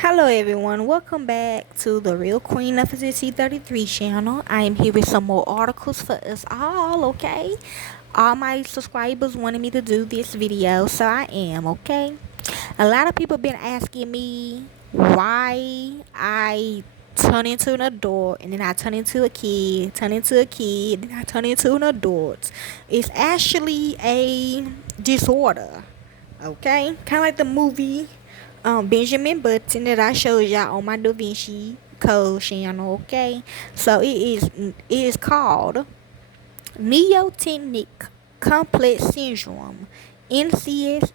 Hello everyone, welcome back to the Real Queen Nefertiti 33 channel. I am here with some more articles for us all, okay? All my subscribers wanted me to do this video, so I am, okay? A lot of people been asking me why I turn into an adult and then I turn into a kid, then I turn into an adult. It's actually a disorder, okay? Kind of like the movie Benjamin Button that I showed y'all on my Da Vinci Code channel, okay? So it is called Neotenic Complex Syndrome, NCS.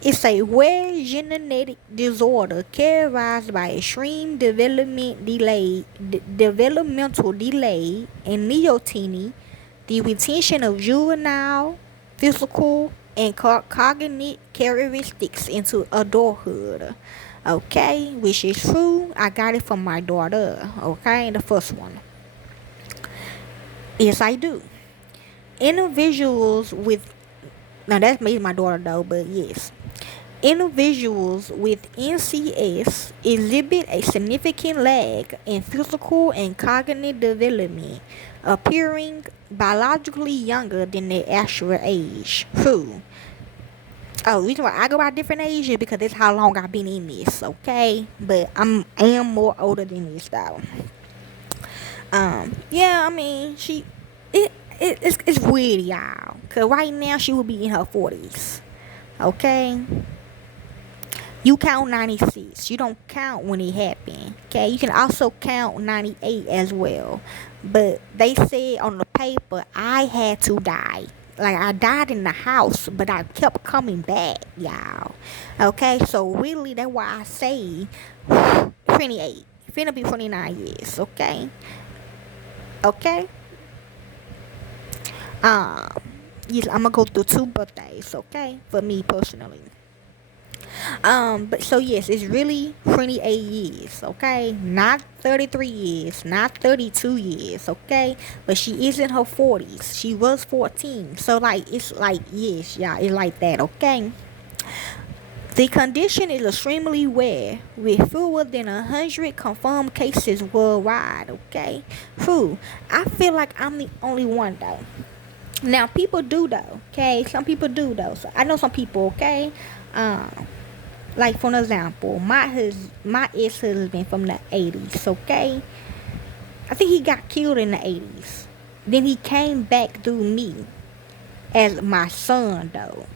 It's a rare genetic disorder characterized by extreme developmental delay in neoteny, the retention of juvenile, physical, and cognitive characteristics into adulthood. Okay, which is true. I got it from my daughter. Okay, the first one. Yes, I do. Individuals with now that's made my daughter though, but yes. Individuals with NCS exhibit a significant lag in physical and cognitive development, appearing biologically younger than their actual age. Who? Oh, the reason why I go by different ages because that's how long I've been in this, okay? But I am more older than this though. Yeah, I mean, it's weird, y'all. Cause right now she will be in her 40s, okay? You count 96. You don't count when it happened. Okay, you can also count 98 as well. But they said on the paper I had to die. Like I died in the house, but I kept coming back, y'all. Okay, so really that's why I say 28. Finna be 29 years, okay? Okay? Um, yes, I'm gonna go through 2 birthdays, okay? For me personally. But so yes, it's really 28 years, okay? Not 33 years, not 32 years, okay? But she is in her 40s. She was 14. So like it's like yes, yeah, it's like that, okay? The condition is extremely rare, with fewer than 100 confirmed cases worldwide, okay? Who? I feel like I'm the only one though. Now people do though, okay? Some people do though. So I know some people, okay? Um like for an example, my ex-husband from the 80s, okay? I think he got killed in the 80s. Then he came back through me as my son though.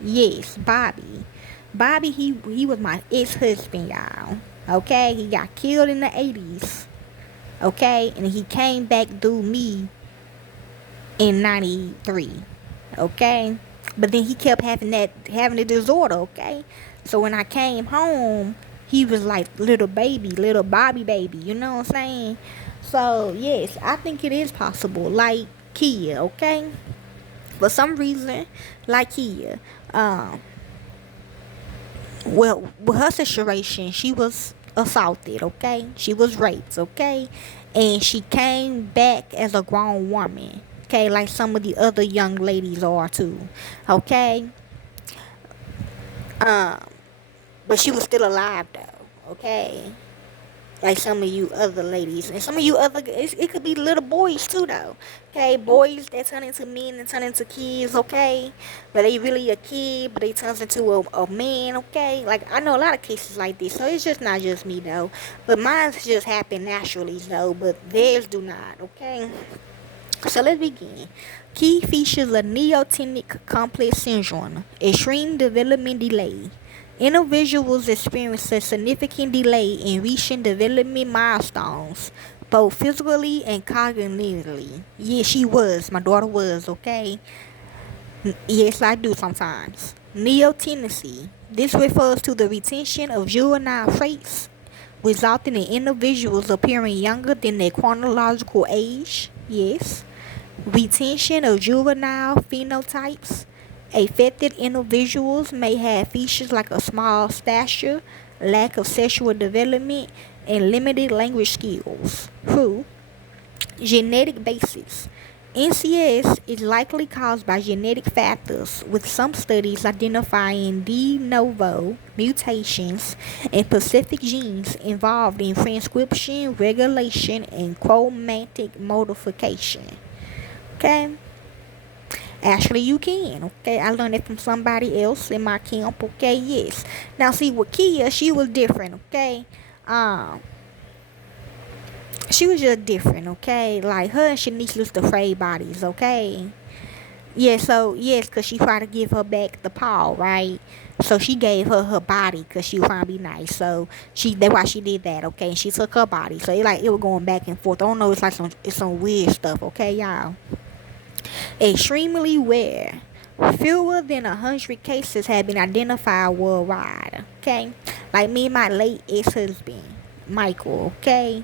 Yes, Bobby. Bobby, he was my ex-husband, y'all. Okay? He got killed in the 80s. Okay? And he came back through me in 93. Okay? But then he kept having the disorder, okay? So when I came home, he was like little Bobby baby, you know what I'm saying? So yes, I think it is possible. Like Kia, okay? For some reason, like Kia, well, with her situation, she was assaulted, okay? She was raped, okay? And she came back as a grown woman, okay? Like some of the other young ladies are too, okay? Um, but she was still alive though, okay? Like some of you other ladies and some of you other it could be little boys too though, okay? Boys that turn into men and turn into kids, okay? But they really a kid but they turns into a man, okay? Like I know a lot of cases like this, so it's just not just me though, but mine just happen naturally though, but theirs do not, okay? So let's begin. Key features of neotenic complex syndrome: extreme development delay. Individuals experience a significant delay in reaching development milestones, both physically and cognitively. Yes, she was. My daughter was, okay? Yes, I do sometimes. Neotendency. This refers to the retention of juvenile traits, resulting in individuals appearing younger than their chronological age. Yes. Retention of juvenile phenotypes. Affected individuals may have features like a small stature, lack of sexual development, and limited language skills. Who? Genetic basis. NCS is likely caused by genetic factors, with some studies identifying de novo mutations in specific genes involved in transcription, regulation, and chromatic modification. Okay? Actually, you can. Okay? I learned it from somebody else in my camp. Okay? Yes. Now, see, with Kia, she was different. Okay? Um, she was just different. Okay? Like, her and Shanice used to trade bodies. Okay? Yeah, so yes, cause she tried to give her back the paw, right? So she gave her her body cause she was trying to be nice. So that's why she did that, okay? And she took her body. So it was going back and forth. I don't know, it's some weird stuff, okay, y'all? Extremely rare. Fewer than 100 cases have been identified worldwide, okay? Like me and my late ex-husband, Michael, okay?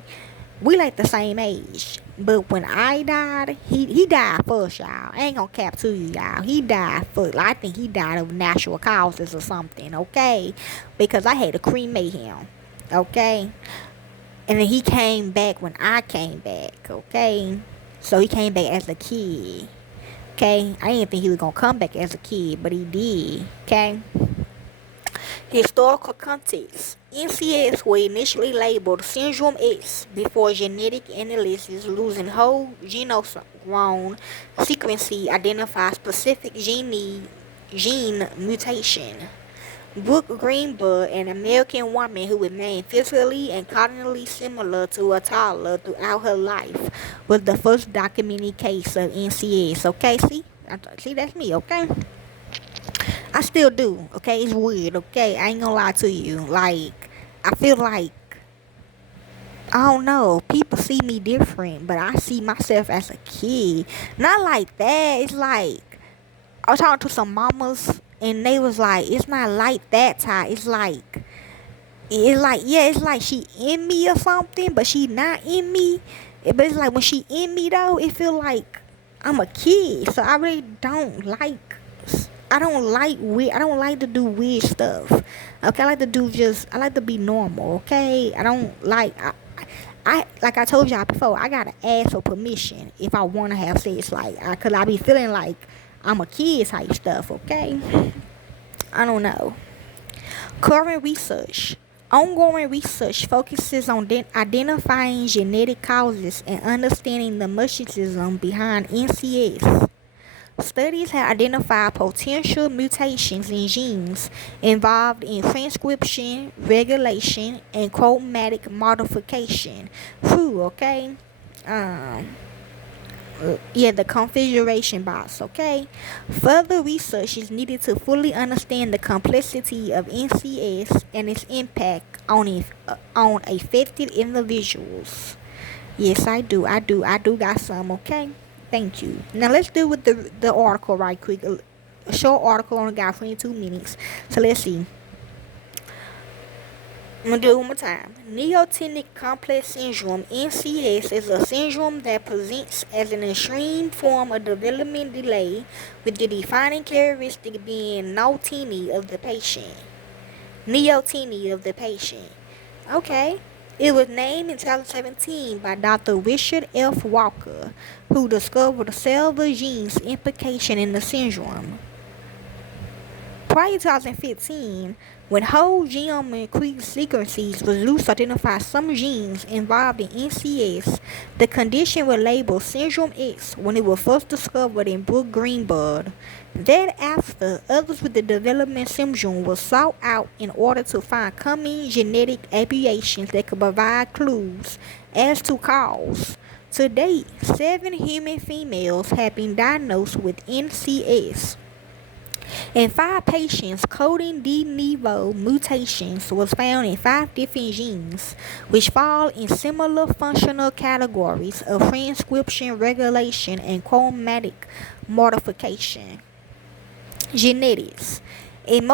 We like the same age. But when I died, he died first, y'all. I ain't gonna cap to you, y'all. He died first. I think he died of natural causes or something, okay? Because I had to cremate him, okay? And then he came back when I came back, okay? So he came back as a kid, okay? I didn't think he was gonna come back as a kid, but he did, okay? Historical context. NCS were initially labeled Syndrome X before genetic analysis using whole genome sequencing identified specific gene mutation. Brooke Greenberg, an American woman who remained physically and cognitively similar to a toddler throughout her life, was the first documented case of NCS. Okay, see, that's me. Okay. I still do, okay? It's weird, okay? I ain't gonna lie to you. Like, I feel like, I don't know, people see me different, but I see myself as a kid. Not like that. It's like, I was talking to some mamas, and they was like, it's not like that type. Yeah, it's like she in me or something, but she not in me. But it's like when she in me, though, it feel like I'm a kid. So I really don't like I don't like weird. I don't like to do weird stuff. Okay, I like to be normal. Okay, I don't like. I like I told y'all before. I gotta ask for permission if I wanna have sex. Cause I be feeling like I'm a kid type stuff. Okay, I don't know. Current research. Ongoing research focuses on identifying genetic causes and understanding the mechanism behind NCS. Studies have identified potential mutations in genes involved in transcription, regulation, and chromatic modification. Okay? Um, the configuration box, okay? Further research is needed to fully understand the complexity of NCS and its impact on affected individuals. Yes, I do got some, okay? Thank you. Now let's do with the article right quick. A short article only got 22 minutes. So let's see. I'm gonna do it one more time. Neotenic complex syndrome (NCS) is a syndrome that presents as an extreme form of development delay, with the defining characteristic being neoteny of the patient. Neoteny of the patient. Okay. It was named in 2017 by Dr. Richard F. Walker, who discovered several genes implication in the syndrome. Prior to 2015, when whole genome sequences was used to identify some genes involved in NCS, the condition was labeled Syndrome X when it was first discovered in Brooke Greenberg. Thereafter, others with the development syndrome were sought out in order to find common genetic aberrations that could provide clues as to cause. To date, 7 human females have been diagnosed with NCS. In 5 patients, coding de novo mutations was found in 5 different genes, which fall in similar functional categories of transcription, regulation, and chromatic modification. Genetics. And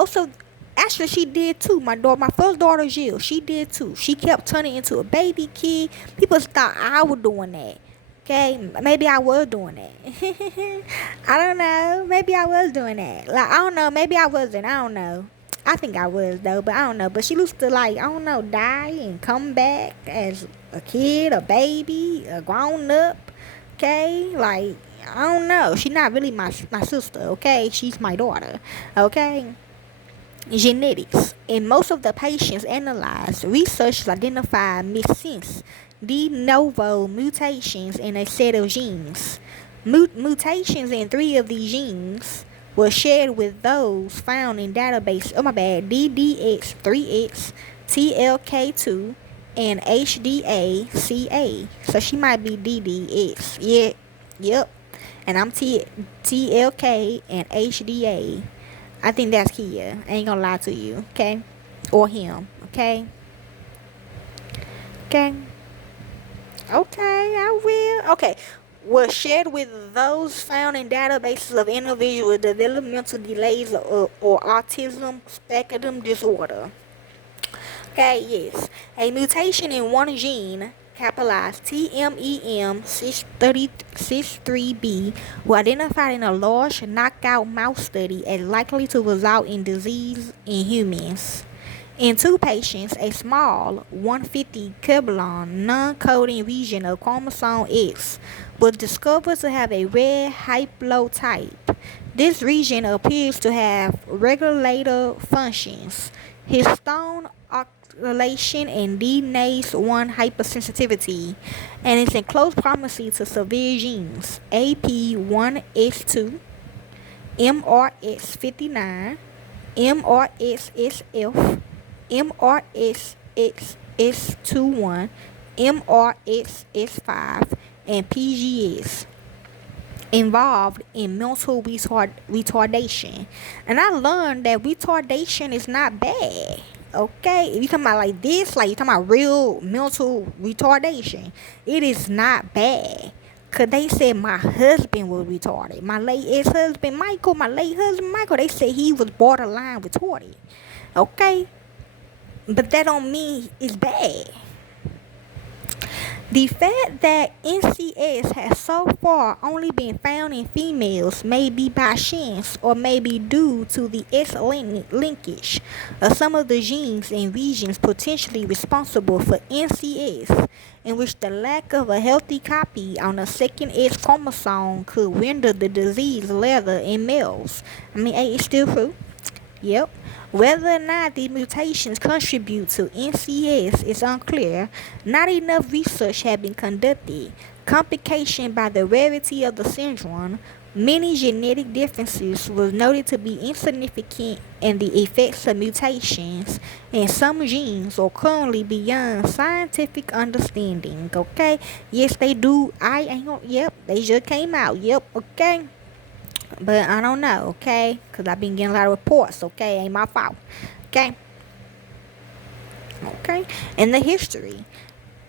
actually, she did too. My first daughter, Jill, she did too. She kept turning into a baby kid. People thought I was doing that. Okay, maybe I was doing that. I don't know. Maybe I was doing that. Like, I don't know. Maybe I wasn't. I don't know. I think I was though, but I don't know. But she used to, like, I don't know, die and come back as a kid, a baby, a grown up. Okay, like, I don't know. She's not really my sister, okay? She's my daughter, okay? Genetics. In most of the patients analyzed, researchers identified missense de novo mutations in a set of genes. Mutations in 3 of these genes were shared with those found in database. Oh my bad, DDX3X, TLK2, and HDACA. So she might be DDX. Yeah, yep. And I'm TLK and HDA. I think that's Kia. I ain't gonna lie to you, okay? Or him, okay? Okay. Okay, I will. Okay. Was shared with those found in databases of individuals with developmental delays or autism spectrum disorder. Okay, yes. A mutation in one gene, capitalized TMEM63B, was identified in a large knockout mouse study as likely to result in disease in humans. In 2 patients, a small 150 kilobalan non-coding region of chromosome X was discovered to have a rare haplotype. This region appears to have regulator functions, histone oscillation, and DNase1 hypersensitivity, and is in close proximity to severe genes AP1S2, MRS59, MRSSF, MRSXS21, MRSS5, and PGS involved in mental retardation. And I learned that retardation is not bad. Okay, if you talking about like this, like you talking about real mental retardation, it is not bad. Cause they said my husband was retarded. My late ex-husband Michael, they said he was borderline retarded. Okay, but that don't mean it's bad. The fact that NCS has so far only been found in females may be by chance or may be due to the S linkage of some of the genes and regions potentially responsible for NCS, in which the lack of a healthy copy on the second X chromosome could render the disease later in males. I mean, hey, it's still true. Yep. Whether or not these mutations contribute to NCS is unclear. Not enough research has been conducted. Complication by the rarity of the syndrome, many genetic differences was noted to be insignificant, and the effects of mutations in some genes are currently beyond scientific understanding. Okay? Yes, they do. I ain't gonna. Yep, they just came out. Yep. Okay. But I don't know, okay? Because I've been getting a lot of reports, okay? Ain't my fault, okay? Okay? In the history,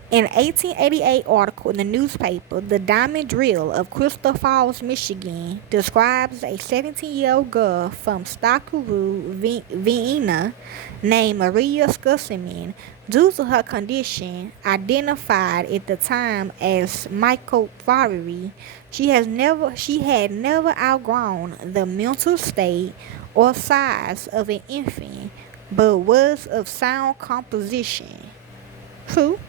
in 1888 article in the newspaper, The Diamond Drill of Crystal Falls, Michigan, describes a 17-year-old girl from Stockaroo, Vienna, named Maria Skusseman, due to her condition, identified at the time as microphobia. She had never outgrown the mental state or size of an infant, but was of sound composition. True.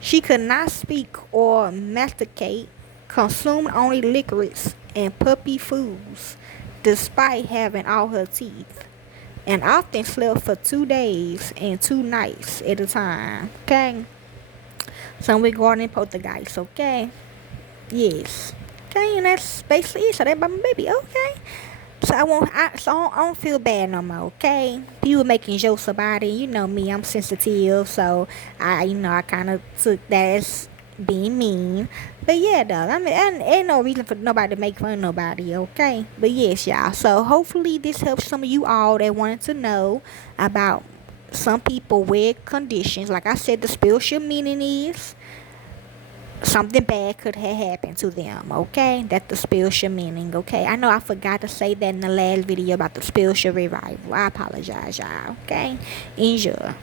She could not speak or masticate, consumed only licorice and puppy foods, despite having all her teeth, and often slept for 2 days and 2 nights at a time. Okay? Some regarding poltergeist, okay? Yes. Okay, and that's basically it. So that's about my baby, okay? So I don't feel bad no more, okay? People making jokes about it. You know me, I'm sensitive, so I kind of took that as being mean. But yeah, though, I mean, ain't no reason for nobody to make fun of nobody, okay? But yes, y'all. So hopefully this helps some of you all that wanted to know about some people with conditions. Like I said, the spiritual meaning is something bad could have happened to them, okay? That's the spiritual meaning, okay? I know I forgot to say that in the last video about the spiritual revival. I apologize, y'all, okay? Enjoy.